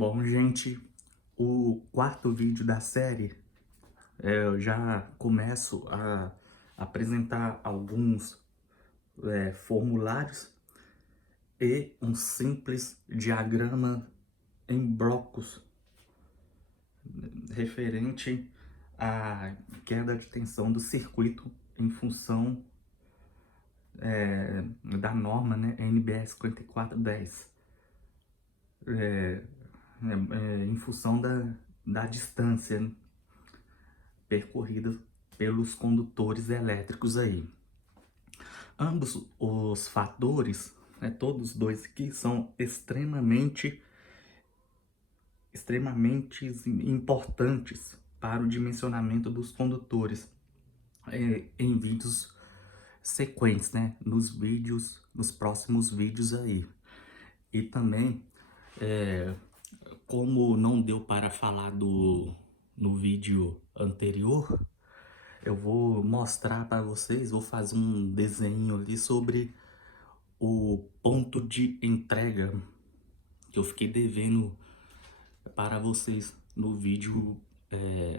Bom, gente, o quarto vídeo da série, eu já começo a apresentar alguns formulários e um simples diagrama em blocos referente à queda de tensão do circuito em função da norma, né, NBS 5410, em função da distância percorrida pelos condutores elétricos aí. Ambos os fatores, né, todos dois aqui, são extremamente importantes para o dimensionamento dos condutores em vídeos sequentes, né, nos próximos vídeos aí. E também, como não deu para falar no vídeo anterior, eu vou mostrar para vocês, vou fazer um desenho ali sobre o ponto de entrega que eu fiquei devendo para vocês no vídeo,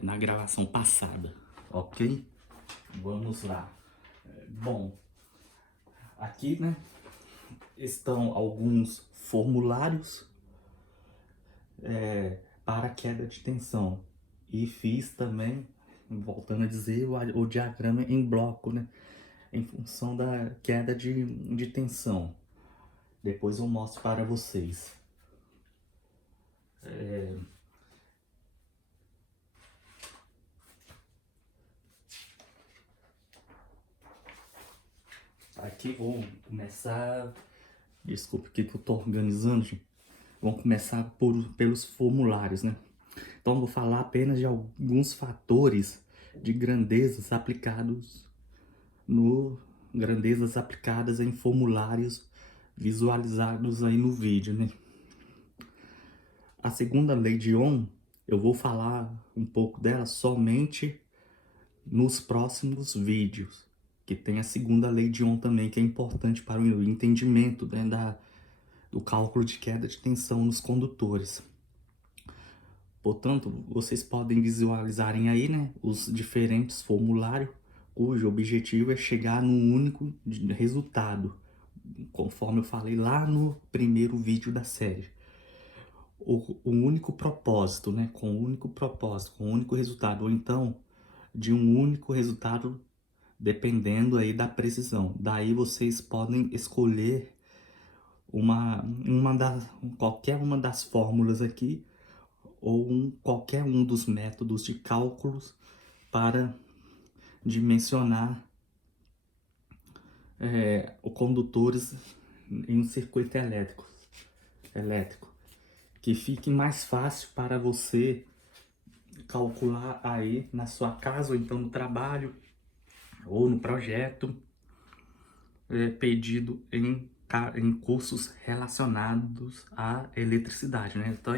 na gravação passada, ok? Vamos lá. Bom, aqui, né, estão alguns formulários para queda de tensão e fiz também, voltando a dizer, o diagrama em bloco, né, em função da queda de tensão. Depois eu mostro para vocês. Aqui vou começar. Desculpa que eu tô organizando, gente. Vamos começar pelos formulários, né? Então vou falar apenas de alguns fatores de grandezas aplicados grandezas aplicadas em formulários visualizados aí no vídeo, né? A segunda lei de Ohm, eu vou falar um pouco dela somente nos próximos vídeos, que tem a segunda lei de Ohm também, que é importante para o entendimento, né, do cálculo de queda de tensão nos condutores. Portanto, vocês podem visualizarem aí, né, os diferentes formulários, cujo objetivo é chegar num único resultado, conforme eu falei lá no primeiro vídeo da série. O único propósito, né, com o único propósito, com o único resultado, ou então de um único resultado, dependendo aí da precisão. Daí vocês podem escolher qualquer uma das fórmulas aqui, ou qualquer um dos métodos de cálculos para dimensionar os condutores em um circuito elétrico, que fique mais fácil para você calcular aí na sua casa, ou então no trabalho, ou no projeto, pedido em cursos relacionados à eletricidade, né? Então,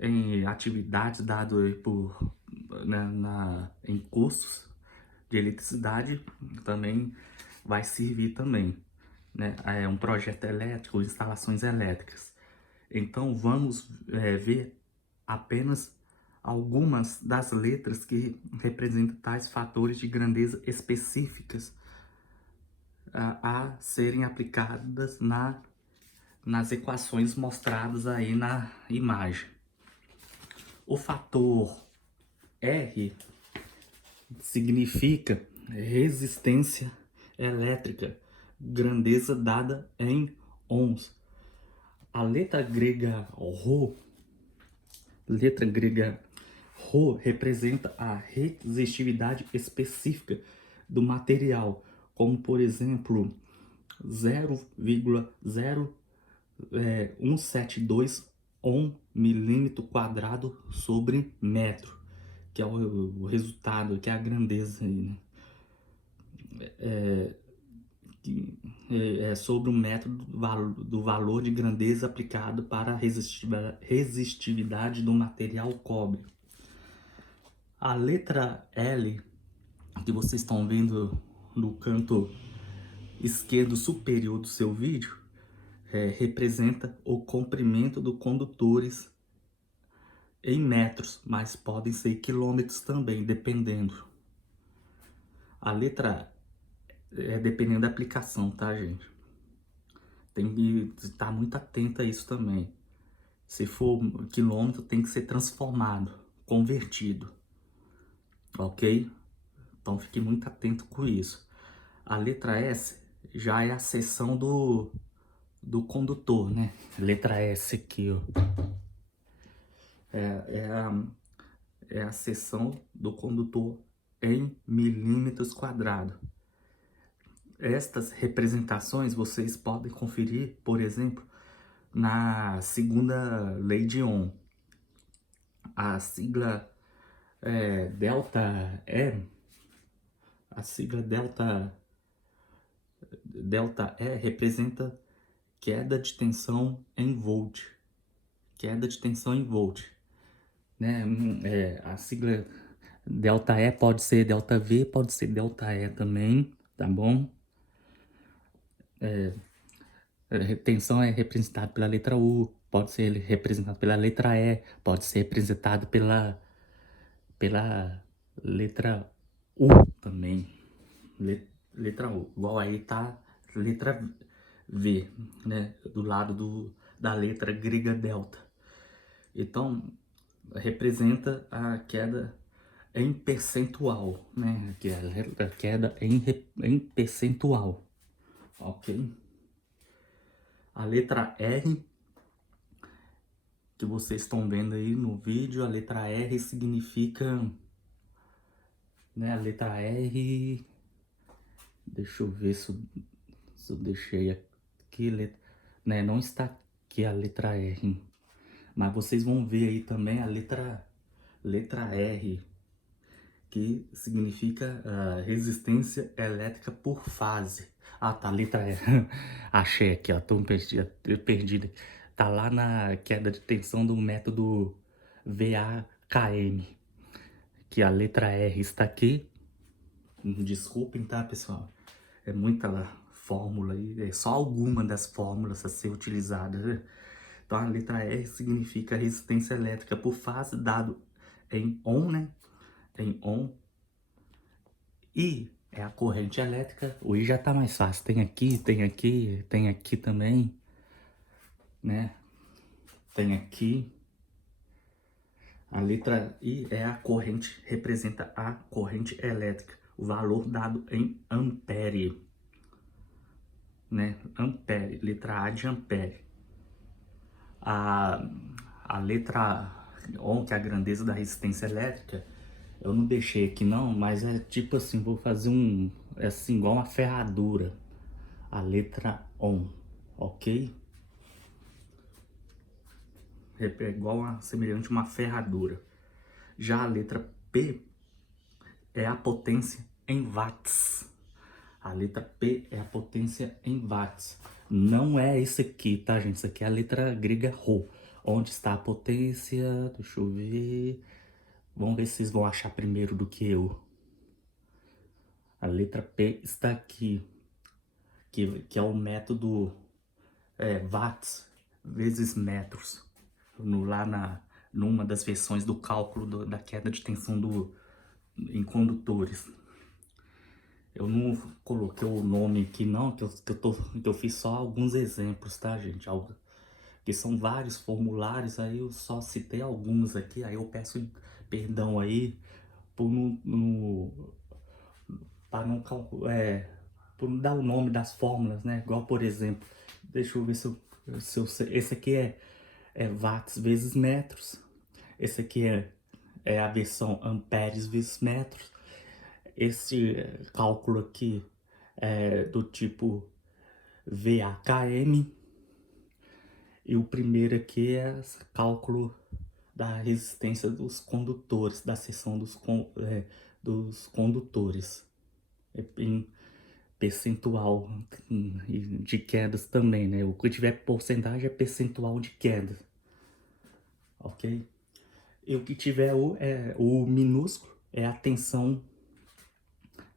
em atividades dadas aí em cursos de eletricidade, também vai servir também, né? É um projeto elétrico, instalações elétricas. Então vamos ver apenas algumas das letras que representam tais fatores de grandeza específicas a serem aplicadas nas equações mostradas aí na imagem. O fator R significa resistência elétrica, grandeza dada em ohms. A letra grega Rho representa a resistividade específica do material, como por exemplo 0,0172 ohm milímetro quadrado sobre metro, que é o resultado, que é a grandeza aí, né? Sobre o método do valor de grandeza aplicado para a resistividade do material cobre. A letra L, que vocês estão vendo no canto esquerdo superior do seu vídeo, representa o comprimento dos condutores em metros, mas podem ser quilômetros também, dependendo. A letra é dependendo da aplicação, tá, gente? Tem que estar muito atento a isso também. Se for quilômetro, tem que ser transformado, convertido, ok? Então fique muito atento com isso. A letra S já é a seção do condutor, né? Letra S aqui, ó. É a seção do condutor em milímetros quadrados. Estas representações vocês podem conferir, por exemplo, na segunda lei de Ohm. A sigla delta E, a sigla delta E representa queda de tensão em volt. Queda de tensão em volt. Né? A sigla delta E pode ser delta V, pode ser delta E também, tá bom? Tensão é representada pela letra U, pode ser representado pela letra E, pode ser representado pela letra U também. Letra U. Igual aí tá letra V, né? Do lado da letra grega delta. Então, representa a queda em percentual, né? Que é a queda em percentual, ok? A letra R, que vocês estão vendo aí no vídeo, a letra R significa, né? A letra R, deixa eu ver se eu deixei aqui, né? Não está aqui a letra R, mas vocês vão ver aí também a letra R, que significa resistência elétrica por fase. Ah, tá, letra E. Achei aqui, ó, tô perdido. Tá lá na queda de tensão do método VAKM, que a letra R está aqui. Desculpem, tá, pessoal? É muita fórmula aí, é só alguma das fórmulas a ser utilizada, né? Então a letra R significa resistência elétrica por fase, dado em ohm, né? Em ohm. I é a corrente elétrica. O I já tá mais fácil. Tem aqui, tem aqui, tem aqui também, né? Tem aqui. A letra I é a corrente, representa a corrente elétrica. O valor dado em ampere, né? Ampere, letra A de ampere. A, a letra Ohm, que é a grandeza da resistência elétrica, eu não deixei aqui não, mas é tipo assim, vou fazer é assim, igual uma ferradura. A letra Ohm, ok? É igual semelhante a uma ferradura. Já a letra P é a potência em watts. A letra P é a potência em watts. Não é esse aqui, tá, gente? Isso aqui é a letra grega Rho. Onde está a potência? Deixa eu ver. Vamos ver se vocês vão achar primeiro do que eu. A letra P está aqui, que é o método watts vezes metros. Numa das versões do cálculo da queda de tensão em condutores. Eu não coloquei o nome aqui não, que eu fiz só alguns exemplos, tá, gente? Que são vários formulários, aí eu só citei alguns aqui, aí eu peço perdão aí por para não por não dar o nome das fórmulas, né? Igual, por exemplo, deixa eu ver se eu sei. Esse aqui é watts vezes metros. Esse aqui é a versão amperes vezes metros. Esse cálculo aqui é do tipo VAKM. E o primeiro aqui é cálculo da resistência dos condutores, da seção dos condutores. Em percentual de quedas também, né? O que tiver porcentagem é percentual de queda, ok? E o que tiver o minúsculo é a tensão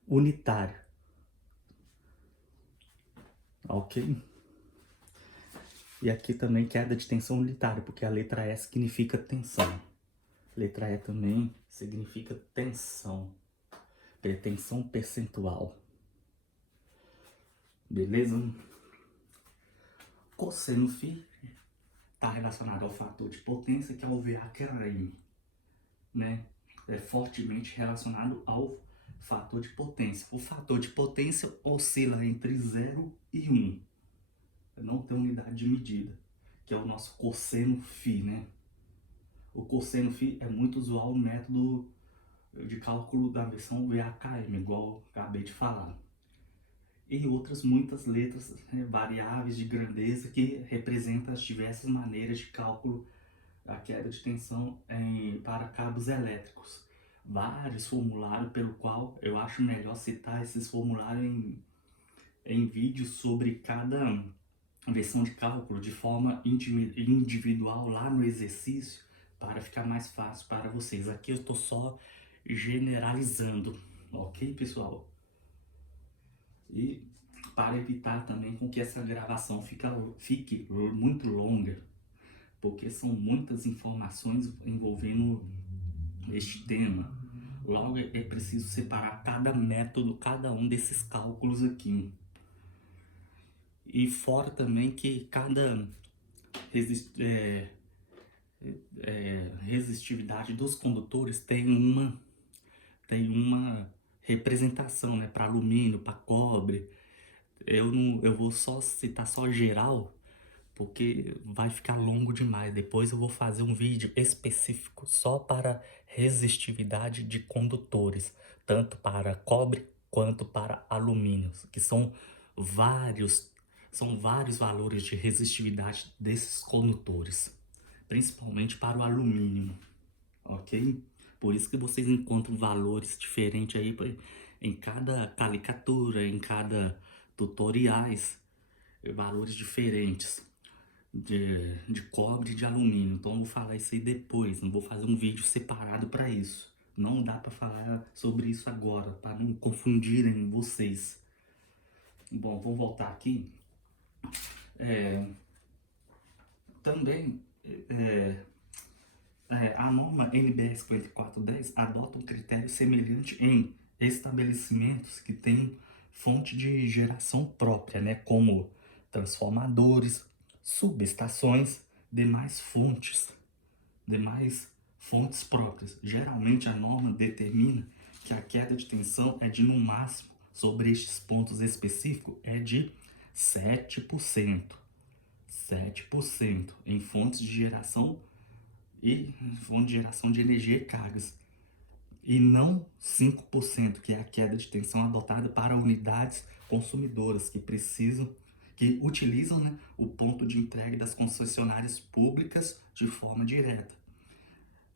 unitária, ok? E aqui também queda de tensão unitária, porque a letra S significa tensão. Letra E também significa tensão, tensão percentual. Beleza? Cosseno φ está relacionado ao fator de potência, que é o VAQRM, né? É fortemente relacionado ao fator de potência. O fator de potência oscila entre 0 e 1. Não tem unidade de medida, que é o nosso cosseno φ, né? O cosseno φ é muito usual no método de cálculo da versão VAKM, igual eu acabei de falar. E outras muitas letras, né, variáveis de grandeza que representam as diversas maneiras de cálculo da queda de tensão para cabos elétricos. Vários formulários, pelo qual eu acho melhor citar esses formulários em vídeos sobre cada versão de cálculo de forma individual lá no exercício, para ficar mais fácil para vocês. Aqui eu estou só generalizando, ok, pessoal? E para evitar também com que essa gravação fique muito longa, porque são muitas informações envolvendo este tema. Logo é preciso separar cada método, cada um desses cálculos aqui. E fora também que cada resistividade dos condutores tem uma representação, né, para alumínio, para cobre. Eu vou só citar só geral, porque vai ficar longo demais. Depois eu vou fazer um vídeo específico só para resistividade de condutores, tanto para cobre quanto para alumínio, que são vários valores de resistividade desses condutores, principalmente para o alumínio, ok? Por isso que vocês encontram valores diferentes aí em cada calicatura, em cada tutoriais, valores diferentes de cobre e de alumínio. Então eu vou falar isso aí depois, não vou fazer um vídeo separado para isso. Não dá para falar sobre isso agora, para não confundirem vocês. Bom, vamos voltar aqui. Também a norma NBS 4410 adota um critério semelhante em estabelecimentos que têm fonte de geração própria, né, como transformadores, subestações, demais fontes próprias. Geralmente a norma determina que a queda de tensão é de no máximo, sobre estes pontos específicos, é de 7%. 7% em fontes de geração de energia e cargas, e não 5%, que é a queda de tensão adotada para unidades consumidoras que utilizam, né, o ponto de entrega das concessionárias públicas de forma direta,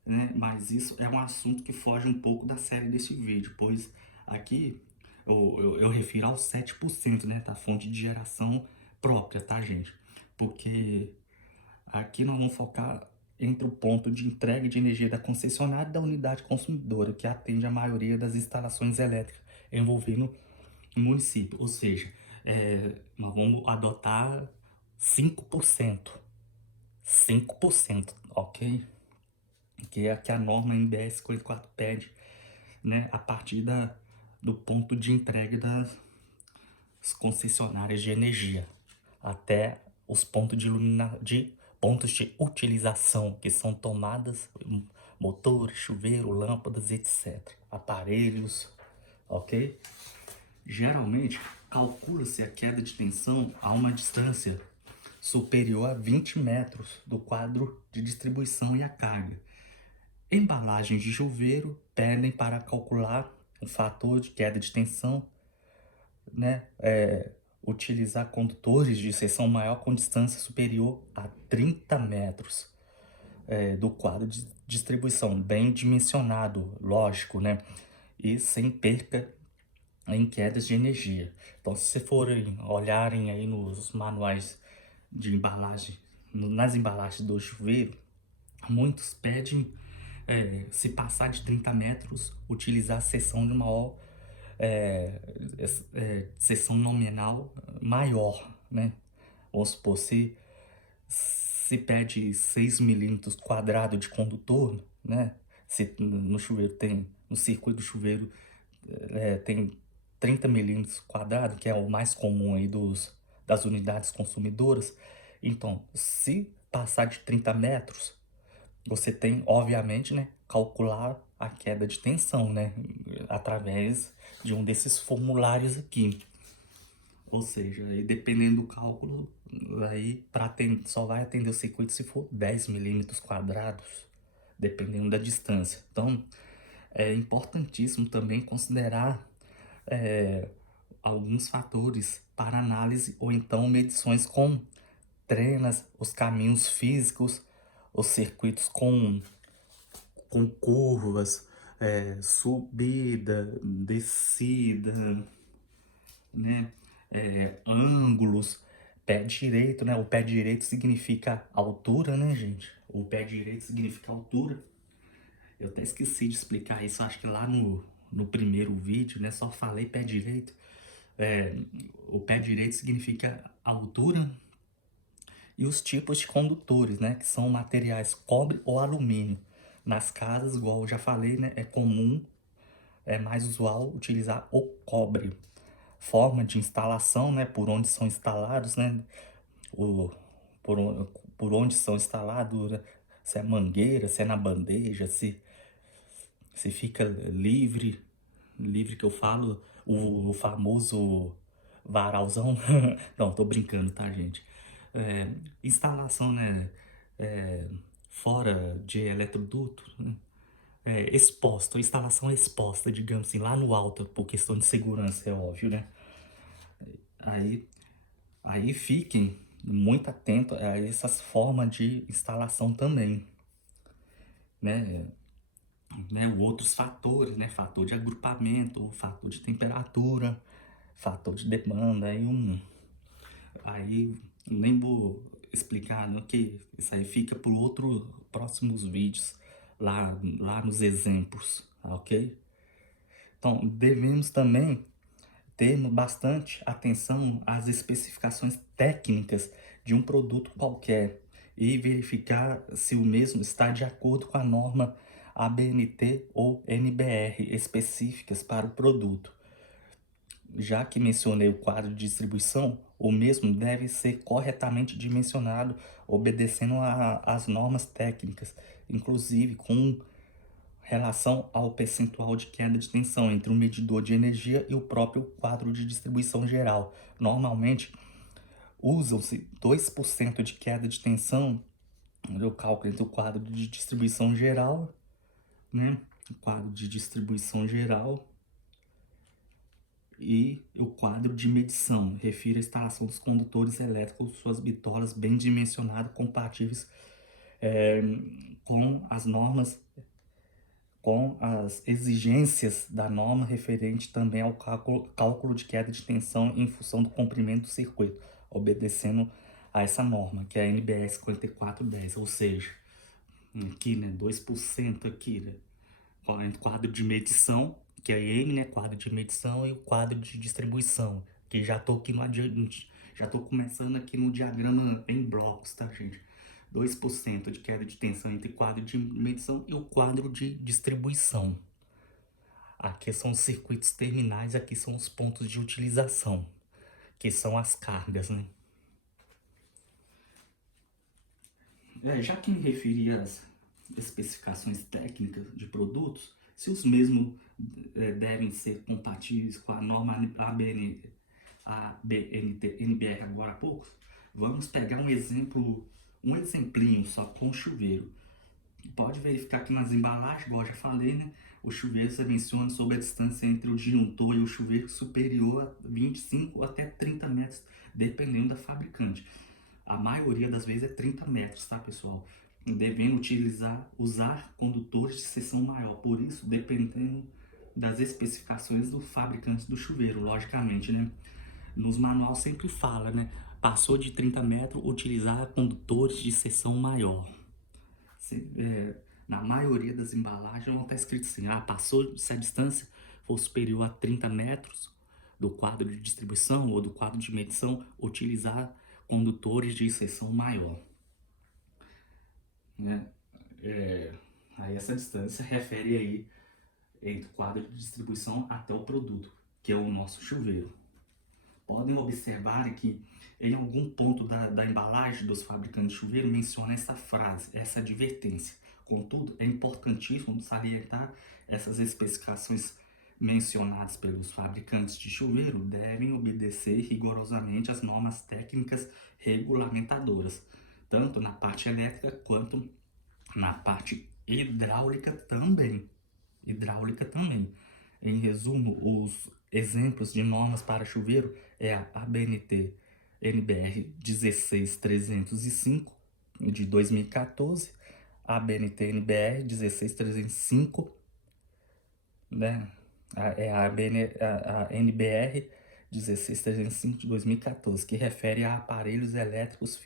né? Mas isso é um assunto que foge um pouco da série desse vídeo, pois aqui eu refiro aos 7%, né, da fonte de geração própria, tá, gente? Porque aqui nós vamos focar entre o ponto de entrega de energia da concessionária e da unidade consumidora, que atende a maioria das instalações elétricas envolvendo o município. Ou seja, nós vamos adotar 5%. 5%, ok? Que é a que a norma NBS 44 pede, né, a partir do ponto de entrega das concessionárias de energia até os pontos de pontos de utilização, que são tomadas, motores, chuveiro, lâmpadas, etc. Aparelhos, ok? Geralmente, calcula-se a queda de tensão a uma distância superior a 20 metros do quadro de distribuição e a carga. Embalagens de chuveiro pedem para calcular o fator de queda de tensão, né, utilizar condutores de seção maior com distância superior a 30 metros do quadro de distribuição, bem dimensionado, lógico, né, e sem perca em quedas de energia. Então, se vocês forem olharem aí nos manuais de embalagem, nas embalagens do chuveiro, muitos pedem, se passar de 30 metros, utilizar a seção de maior seção nominal maior, né? Vamos supor, se pede 6 milímetros quadrados de condutor, né? Se no chuveiro tem, no circuito do chuveiro tem 30 milímetros quadrados, que é o mais comum aí das unidades consumidoras. Então, se passar de 30 metros, você tem, obviamente, né, calcular a queda de tensão, né, através de um desses formulários aqui. Ou seja, aí dependendo do cálculo, aí só vai atender o circuito se for 10 milímetros quadrados, dependendo da distância. Então, é importantíssimo também considerar é, alguns fatores para análise ou então medições com trenas, os caminhos físicos, os circuitos com curvas, subida, descida, né? Ângulos, pé direito, né? O pé direito significa altura, né, gente? O pé direito significa altura. Eu até esqueci de explicar isso, acho que lá no primeiro vídeo, né? Só falei pé direito. É, o pé direito significa altura e os tipos de condutores, né? Que são materiais cobre ou alumínio. Nas casas, igual eu já falei, né? É comum, é mais usual utilizar o cobre. Forma de instalação, né? Por onde são instalados, né? O, por, por onde são instalados, né? Se é mangueira, se é na bandeja, se fica livre, livre que eu falo, o famoso varalzão. Não, tô brincando, tá, gente? Instalação, né? é, Fora de eletroduto, né? Exposta, instalação exposta, digamos assim, lá no alto, por questão de segurança, é óbvio, né? Aí, aí fiquem muito atentos a essas formas de instalação também, né? Outros fatores, né? Fator de agrupamento, fator de temperatura, fator de demanda, aí nem vou explicar, não, que isso aí fica por outros próximos vídeos, lá nos exemplos, tá, ok? Então, devemos também ter bastante atenção às especificações técnicas de um produto qualquer e verificar se o mesmo está de acordo com a norma ABNT ou NBR específicas para o produto. Já que mencionei o quadro de distribuição, o mesmo deve ser corretamente dimensionado, obedecendo às normas técnicas, inclusive com relação ao percentual de queda de tensão entre o medidor de energia e o próprio quadro de distribuição geral. Normalmente, usam-se 2% de queda de tensão no cálculo entre o quadro de distribuição geral, né? O quadro de distribuição geral e o quadro de medição. Refiro à instalação dos condutores elétricos, suas bitolas bem dimensionadas, compatíveis é, com as normas, com as exigências da norma referente também ao cálculo de queda de tensão em função do comprimento do circuito, obedecendo a essa norma, que é a NBS 5410, ou seja, aqui, né, 2% aqui, né, quadro de medição, que é M, né, quadro de medição, e o quadro de distribuição, que já tô aqui já tô começando aqui no diagrama em blocos, tá, gente? 2% de queda de tensão entre quadro de medição e o quadro de distribuição. Aqui são os circuitos terminais, aqui são os pontos de utilização, que são as cargas, né? Já que me referi às especificações técnicas de produtos, se os mesmos devem ser compatíveis com a norma ABNT, NBR agora há pouco, vamos pegar um exemplo, um exemplinho só com chuveiro. Pode verificar que nas embalagens, igual eu já falei, né? O chuveiro você menciona sobre a distância entre o disjuntor e o chuveiro superior a 25 ou até 30 metros, dependendo da fabricante. A maioria das vezes é 30 metros, tá, pessoal? Devendo usar condutores de seção maior. Por isso, dependendo das especificações do fabricante do chuveiro, logicamente, né? Nos manuais sempre fala, né? Passou de 30 metros, utilizar condutores de seção maior. Na maioria das embalagens não está escrito assim, passou, se a distância for superior a 30 metros do quadro de distribuição ou do quadro de medição, utilizar condutores de seção maior, né? Aí essa distância refere aí entre o quadro de distribuição até o produto, que é o nosso chuveiro. Podem observar que em algum ponto da embalagem dos fabricantes de chuveiro menciona essa frase, essa advertência. Contudo, é importantíssimo salientar essas especificações mencionadas pelos fabricantes de chuveiro devem obedecer rigorosamente às normas técnicas regulamentadoras, tanto na parte elétrica quanto na parte hidráulica também. Em resumo, os exemplos de normas para chuveiro é a ABNT NBR 16305 de 2014, a ABNT NBR 16305, né? A NBR 16305 de 2014, que refere a aparelhos elétricos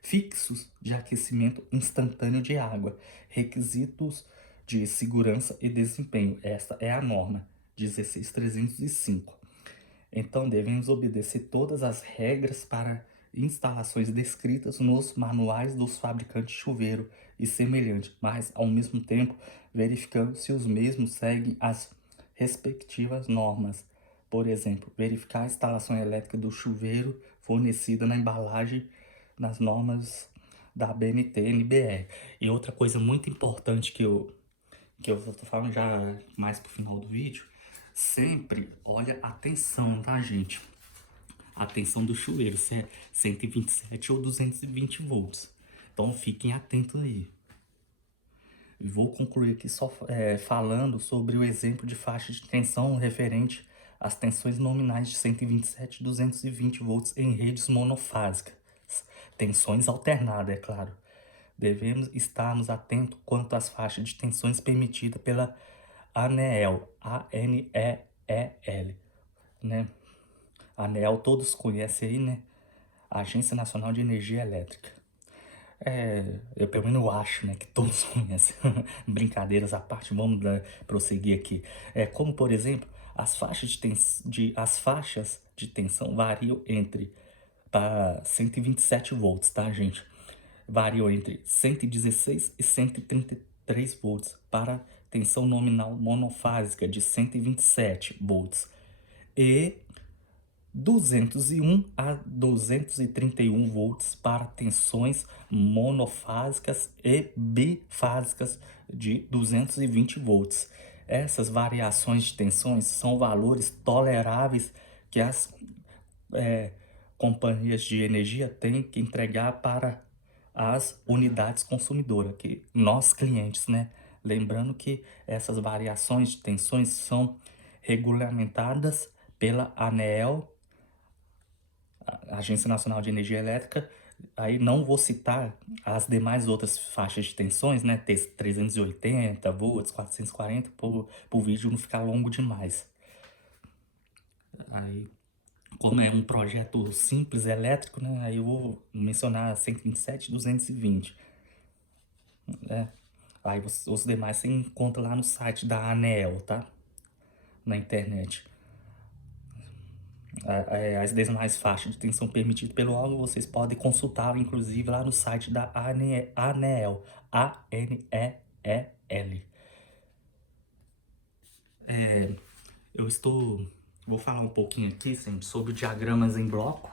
fixos de aquecimento instantâneo de água, requisitos de segurança e desempenho. Esta é a norma 16305. Então devemos obedecer todas as regras para instalações descritas nos manuais dos fabricantes de chuveiro e semelhante, mas ao mesmo tempo verificando se os mesmos seguem as respectivas normas. Por exemplo, verificar a instalação elétrica do chuveiro fornecida na embalagem nas normas da BNT-NBR. E outra coisa muito importante que eu tô falando já mais pro final do vídeo, sempre olha a tensão, tá, gente? A tensão do chuveiro, se é 127 ou 220 volts. Então fiquem atentos aí. Vou concluir aqui só falando sobre o exemplo de faixa de tensão referente às tensões nominais de 127 e 220 volts em redes monofásicas. Tensões alternadas, é claro. Devemos estarmos atentos quanto às faixas de tensões permitidas pela ANEEL, A-N-E-E-L, né? A ANEEL todos conhecem aí, né? Agência Nacional de Energia Elétrica. Eu pelo menos acho, né, que todos conhecem. Brincadeiras à parte, vamos prosseguir aqui. Como, por exemplo, as faixas as faixas de tensão variam entre para 127 volts, tá, gente? Variam entre 116 e 133 volts para tensão nominal monofásica de 127 volts e 201 a 231 volts para tensões monofásicas e bifásicas de 220 volts. Essas variações de tensões são valores toleráveis que as companhias de energia têm que entregar para as unidades consumidoras, que nós clientes, né? Lembrando que essas variações de tensões são regulamentadas pela ANEEL, Agência Nacional de Energia Elétrica. Aí não vou citar as demais outras faixas de tensões, né? 380 volts, 440, para o vídeo não ficar longo demais. Aí, como é um projeto simples, elétrico, né? Aí eu vou mencionar 127 e 220, né? Aí os demais você encontra lá no site da ANEEL, tá? Na internet. As demais faixas de tensão permitidas pelo órgão, vocês podem consultar, inclusive, lá no site da ANEEL, A-N-E-E-L. Vou falar um pouquinho aqui, sempre, sobre diagramas em bloco,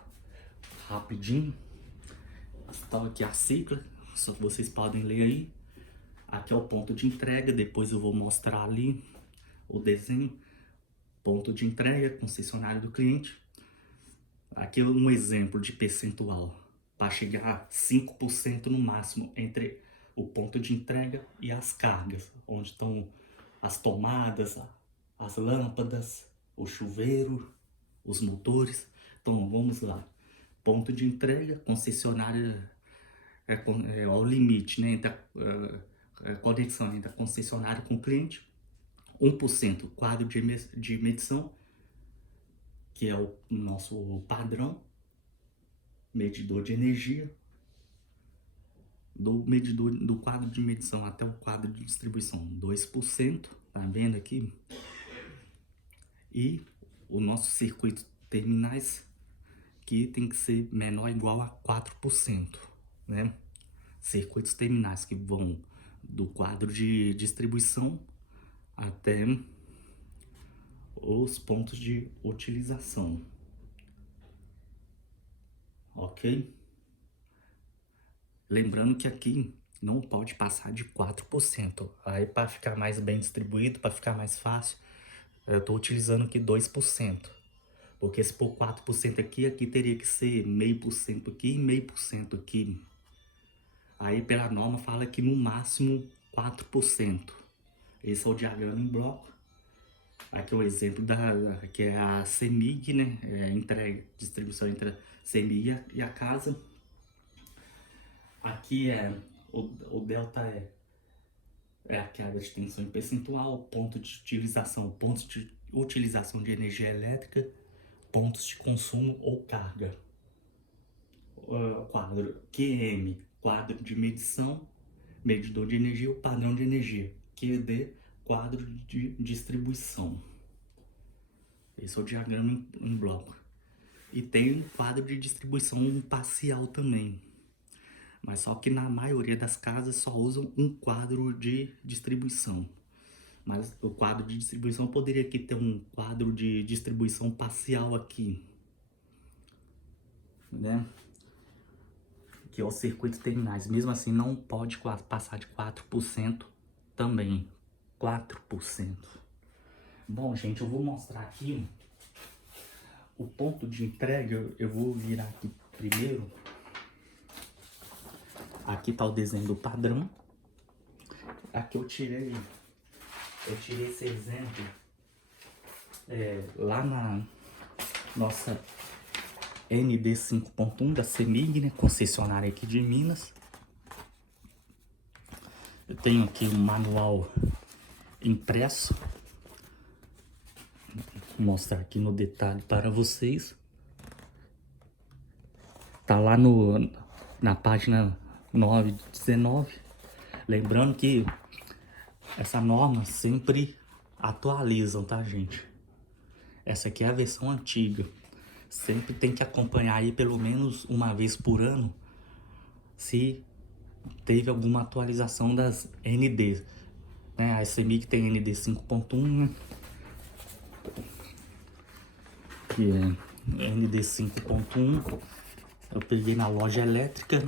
rapidinho. Está aqui a sigla, só que vocês podem ler aí. Aqui é o ponto de entrega, depois eu vou mostrar ali o desenho. Ponto de entrega, concessionário do cliente. Aqui é um exemplo de percentual, para chegar a 5% no máximo entre o ponto de entrega e as cargas, onde estão as tomadas, as lâmpadas, o chuveiro, os motores. Então vamos lá. Ponto de entrega, concessionária é o limite, né, entre a conexão entre a concessionária com o cliente. 1% quadro de medição, que é o nosso padrão, medidor de energia, do medidor do quadro de medição até o quadro de distribuição, 2%, tá vendo aqui? E o nosso circuito terminais, que tem que ser menor ou igual a 4%, né? Circuitos terminais que vão do quadro de distribuição até os pontos de utilização, ok? Lembrando que aqui não pode passar de 4%. Aí para ficar mais bem distribuído, para ficar mais fácil, eu estou utilizando aqui 2%. Porque se for 4% aqui, aqui teria que ser 0,5% aqui e 0,5% aqui. Aí pela norma fala que no máximo 4%. Esse é o diagrama em bloco. Aqui é o exemplo que é a CEMIG, né? Distribuição entre a CEMIG e a casa. Aqui o delta é a queda de tensão em percentual, pontos de utilização de energia elétrica, pontos de consumo ou carga. Quadro QM, quadro de medição, medidor de energia, o padrão de energia. QD, quadro de distribuição. Esse é o diagrama em bloco. E tem um quadro de distribuição parcial também. Mas só que na maioria das casas só usam um quadro de distribuição. Mas o quadro de distribuição poderia aqui ter um quadro de distribuição parcial aqui, né? Que é os circuitos terminais. Mesmo assim, não pode passar de 4% também. 4%. Bom, gente, eu vou mostrar aqui o ponto de entrega. Eu vou virar aqui primeiro. Aqui tá o desenho do padrão. Aqui eu tirei esse exemplo lá na nossa ND 5.1 da CEMIG, né, concessionária aqui de Minas. Eu tenho aqui um manual impresso. Vou mostrar aqui no detalhe para vocês. Tá lá na página 919. Lembrando que essa norma sempre atualizam, tá, gente? Essa aqui é a versão antiga. Sempre tem que acompanhar aí pelo menos uma vez por ano se teve alguma atualização das NDs, né? A CEMIG tem ND 5.1, né? Que é ND 5.1. Eu peguei na loja elétrica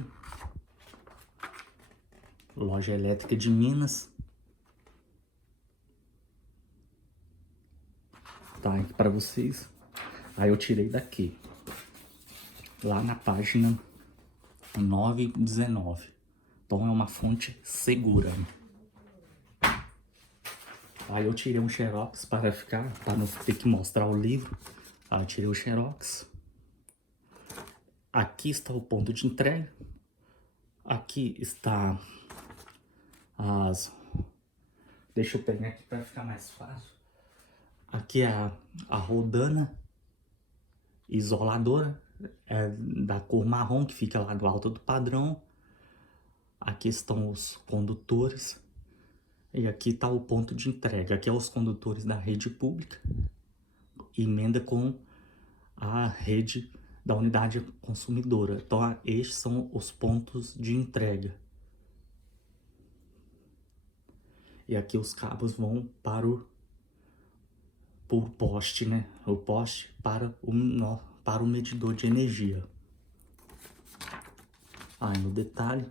de Minas. Tá aqui para vocês. Aí eu tirei daqui, lá na página 919. Então é uma fonte segura. Aí eu tirei um xerox para não ter que mostrar o livro. Aí eu tirei o xerox. Aqui está o ponto de entrega. Aqui está Deixa eu pegar aqui para ficar mais fácil. Aqui é a rodana isoladora, da cor marrom, que fica lá do alto do padrão. Aqui estão os condutores. E aqui está o ponto de entrega. Aqui é os condutores da rede pública. Emenda com a rede da unidade consumidora. Então, estes são os pontos de entrega. E aqui os cabos vão para o poste, né? O poste para o medidor de energia. Aí no detalhe,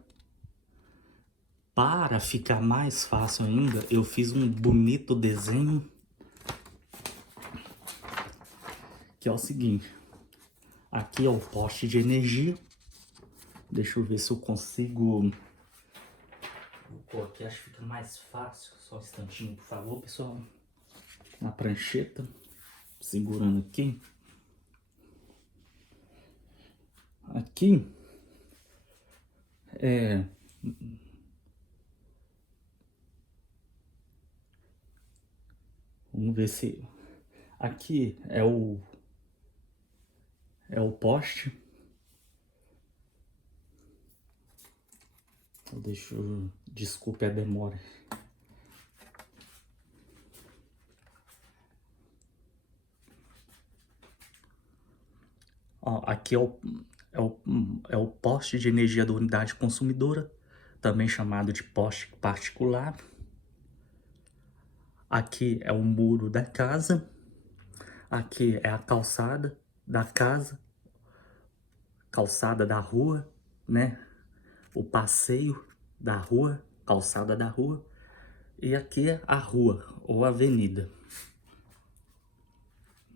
para ficar mais fácil ainda, eu fiz um bonito desenho, que é o seguinte. Aqui é o poste de energia. Deixa eu ver se eu consigo. Vou colocar, acho que fica mais fácil. Só um instantinho, por favor, pessoal. Na prancheta, segurando aqui. Aqui vamos ver se aqui é o poste. Desculpe a demora. Ó, aqui é o poste de energia da unidade consumidora. também chamado de poste particular. Aqui é o muro da casa, aqui é a calçada da casa, calçada da rua, né? O passeio da rua, calçada da rua. E aqui é a rua ou avenida.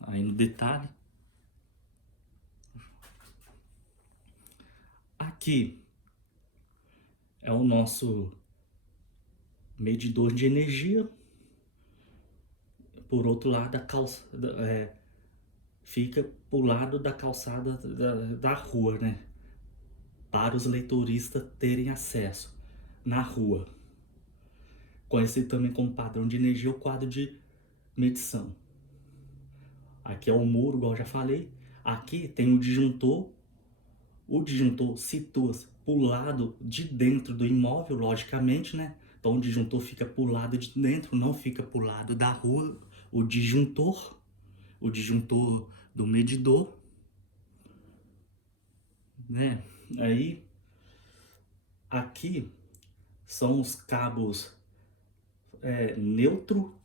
Aí no detalhe. Aqui é o nosso medidor de energia. Por outro lado, fica pro lado da calçada da rua, né? Para os leitoristas terem acesso na rua. Conhecido também como padrão de energia ou quadro de medição. Aqui é o muro, igual eu já falei. Aqui tem o disjuntor. O disjuntor situa-se pro lado de dentro do imóvel, logicamente, né? Então o disjuntor fica pro lado de dentro, não fica pro lado da rua. O disjuntor do medidor, né? Aí, aqui são os cabos neutro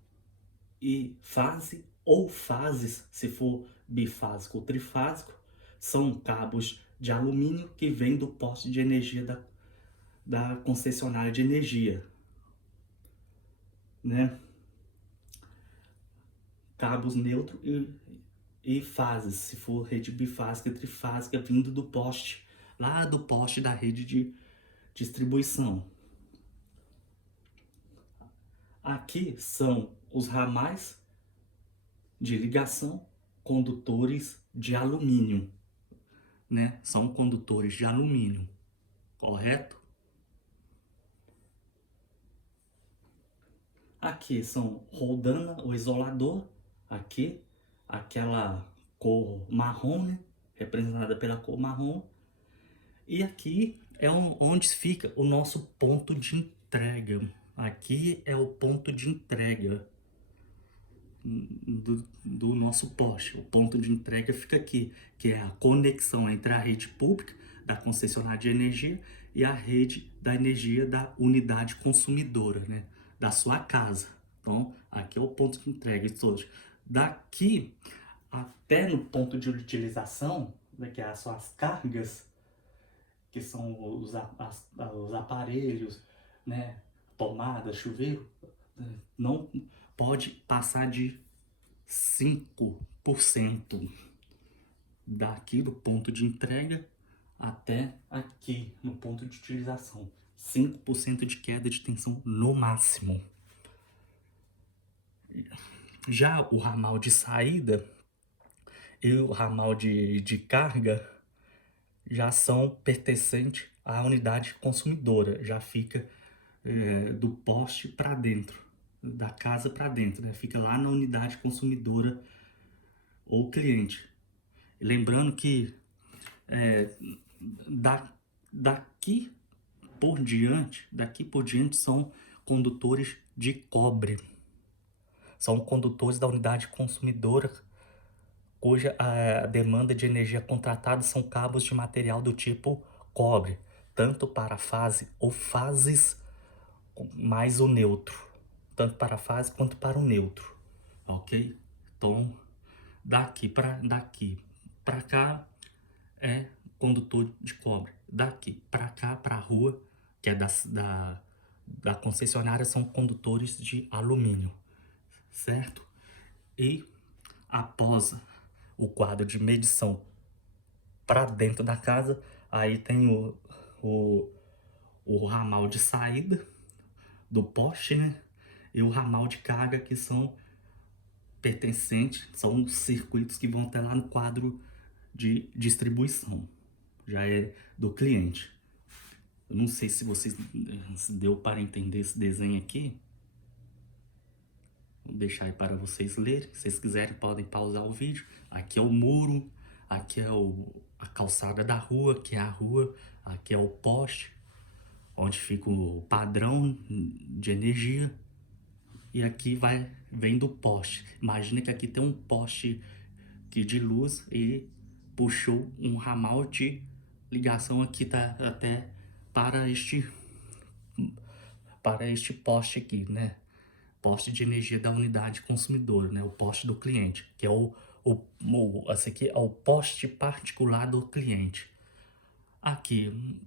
e fase, ou fases, se for bifásico ou trifásico, são cabos de alumínio que vêm do poste de energia da concessionária de energia, né? Cabos neutro e fases, se for rede bifásica, trifásica, vindo do poste, lá do poste da rede de distribuição. Aqui são os ramais de ligação, condutores de alumínio, né? São condutores de alumínio, correto? Aqui são roldana, o isolador, aqui, aquela cor marrom, né? Representada pela cor marrom. E aqui é onde fica o nosso ponto de entrega. Aqui é o ponto de entrega do nosso poste. O ponto de entrega fica aqui, que é a conexão entre a rede pública da concessionária de energia e a rede da energia da unidade consumidora, né? Da sua casa. Então, aqui é o ponto de entrega. Daqui até no ponto de utilização, né, que é as suas cargas, que são os aparelhos, né? Tomada, chuveiro, não pode passar de 5% daqui do ponto de entrega até aqui no ponto de utilização. 5% de queda de tensão no máximo. Já o ramal de saída e o ramal de carga já são pertencentes à unidade consumidora, já fica do poste para dentro, da casa para dentro, né? Fica lá na unidade consumidora ou cliente. Lembrando que daqui por diante são condutores de cobre. São condutores da unidade consumidora, cuja a demanda de energia contratada são cabos de material do tipo cobre, tanto para a fase ou fases mais o neutro, tanto para a fase quanto para o neutro, ok? Então, daqui para cá é condutor de cobre, daqui para cá, para a rua, que é da concessionária, são condutores de alumínio, certo? E após o quadro de medição para dentro da casa, aí tem o ramal de saída do poste, né? E o ramal de carga, que são pertencentes, são os circuitos que vão até lá no quadro de distribuição. Já é do cliente. Eu não sei se vocês se deu para entender esse desenho aqui. Vou deixar aí para vocês lerem. Se vocês quiserem, podem pausar o vídeo. Aqui é o muro, aqui é a calçada da rua, aqui é a rua, aqui é o poste, onde fica o padrão de energia. E aqui vem do poste. Imagina que aqui tem um poste de luz e puxou um ramal de ligação aqui, tá, até para este para este poste aqui, né? Poste de energia da unidade consumidora, né? O poste do cliente, que é esse aqui é o poste particular do cliente. Aqui,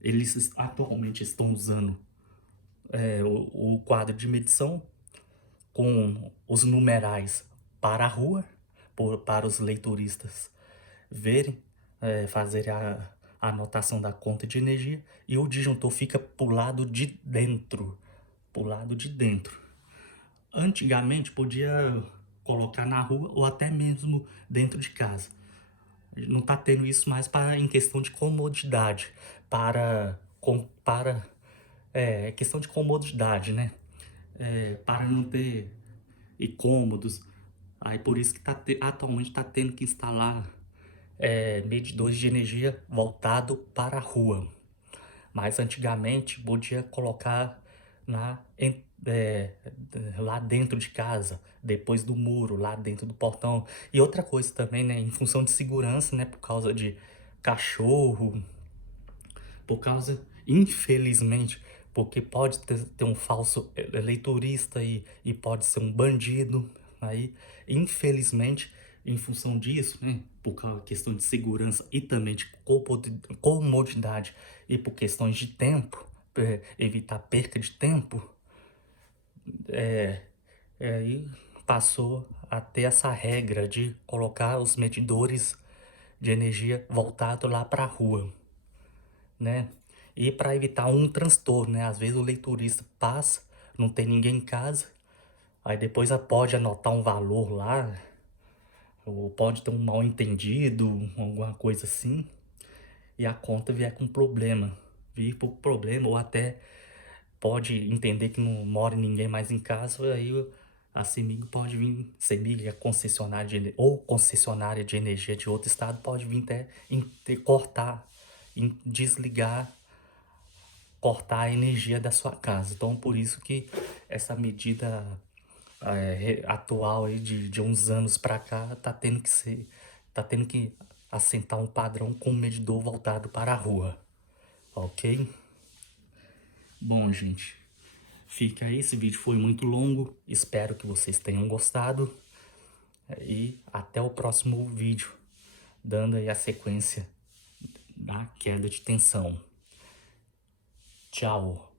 eles atualmente estão usando o quadro de medição com os numerais para a rua, para os leitoristas verem, fazerem a anotação da conta de energia, e o disjuntor fica pro lado de dentro, pro lado de dentro. Antigamente podia colocar na rua ou até mesmo dentro de casa. Não tá tendo isso mais em questão de comodidade, questão de comodidade, né? Para não ter incômodos. Aí por isso que atualmente está tendo que instalar medidores de energia voltado para a rua. Mas antigamente podia colocar lá dentro de casa, depois do muro, lá dentro do portão. E outra coisa também, né, em função de segurança, né, por causa de cachorro, por causa, infelizmente, porque pode ter um falso eleitorista e pode ser um bandido. Aí, infelizmente, em função disso, né, por causa questão de segurança e também de comodidade e por questões de tempo, evitar perca de tempo, aí passou a ter essa regra de colocar os medidores de energia voltado lá para a rua, né? E para evitar um transtorno, né? Às vezes o leiturista passa, não tem ninguém em casa, aí depois pode anotar um valor lá, ou pode ter um mal entendido, alguma coisa assim, e a conta vier com problema, vir por problema, ou até pode entender que não mora ninguém mais em casa, aí a CEMIG pode vir, CEMIG é concessionária ou concessionária de energia de outro estado, pode vir até cortar, desligar, cortar a energia da sua casa. Então, por isso que essa medida atual aí de uns anos para cá tá tendo que assentar um padrão com um medidor voltado para a rua, ok? Bom, gente, fica aí, esse vídeo foi muito longo, espero que vocês tenham gostado e até o próximo vídeo, dando aí a sequência da queda de tensão. Tchau!